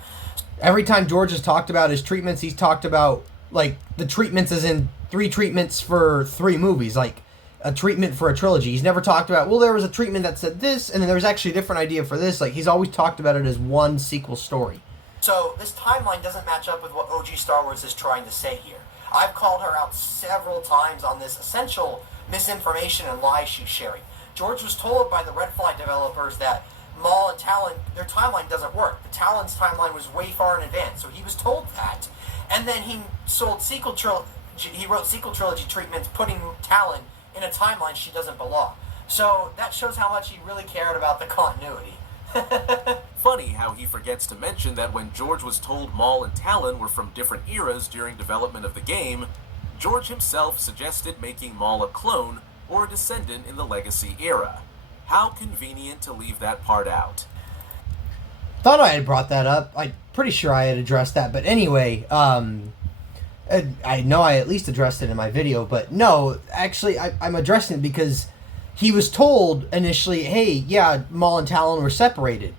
Every time George has talked about his treatments, he's talked about, like, the treatments as in 3 treatments for 3 movies, like a treatment for a trilogy. He's never talked about, well, there was a treatment that said this, and then there was actually a different idea for this. Like, he's always talked about it as one sequel story. So this timeline doesn't match up with what OG Star Wars is trying to say here. I've called her out several times on this essential misinformation and lies she's sharing. George was told by the Red Flag developers that Maul and Talon, their timeline doesn't work. The Talon's timeline was way far in advance, so he was told that. And then he wrote sequel trilogy treatments, putting Talon in a timeline she doesn't belong. So that shows how much he really cared about the continuity. Funny how he forgets to mention that when George was told Maul and Talon were from different eras during development of the game, George himself suggested making Maul a clone or a descendant in the Legacy era. How convenient to leave that part out. Thought I had brought that up. I'm pretty sure I had addressed that. But anyway, I know I at least addressed it in my video. But no, actually, I'm addressing it because he was told initially, hey, yeah, Maul and Talon were separated.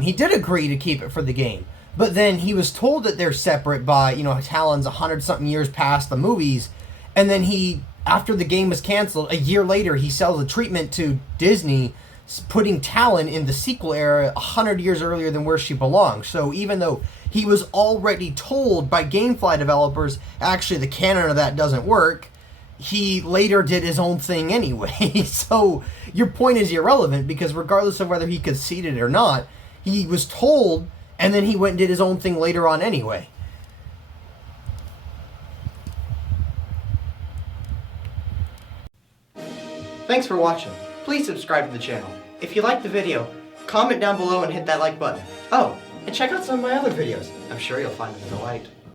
He did agree to keep it for the game. But then he was told that they're separate by, Talon's 100-something years past the movies. And then after the game was canceled, a year later, he sells a treatment to Disney, putting Talon in the sequel era 100 years earlier than where she belongs. So even though he was already told by GameFly developers, actually the canon of that doesn't work, he later did his own thing anyway. So your point is irrelevant, because regardless of whether he conceded it or not, he was told, and then he went and did his own thing later on anyway. Thanks for watching. Please subscribe to the channel. If you liked the video, comment down below and hit that like button. Oh, and check out some of my other videos. I'm sure you'll find them in the light.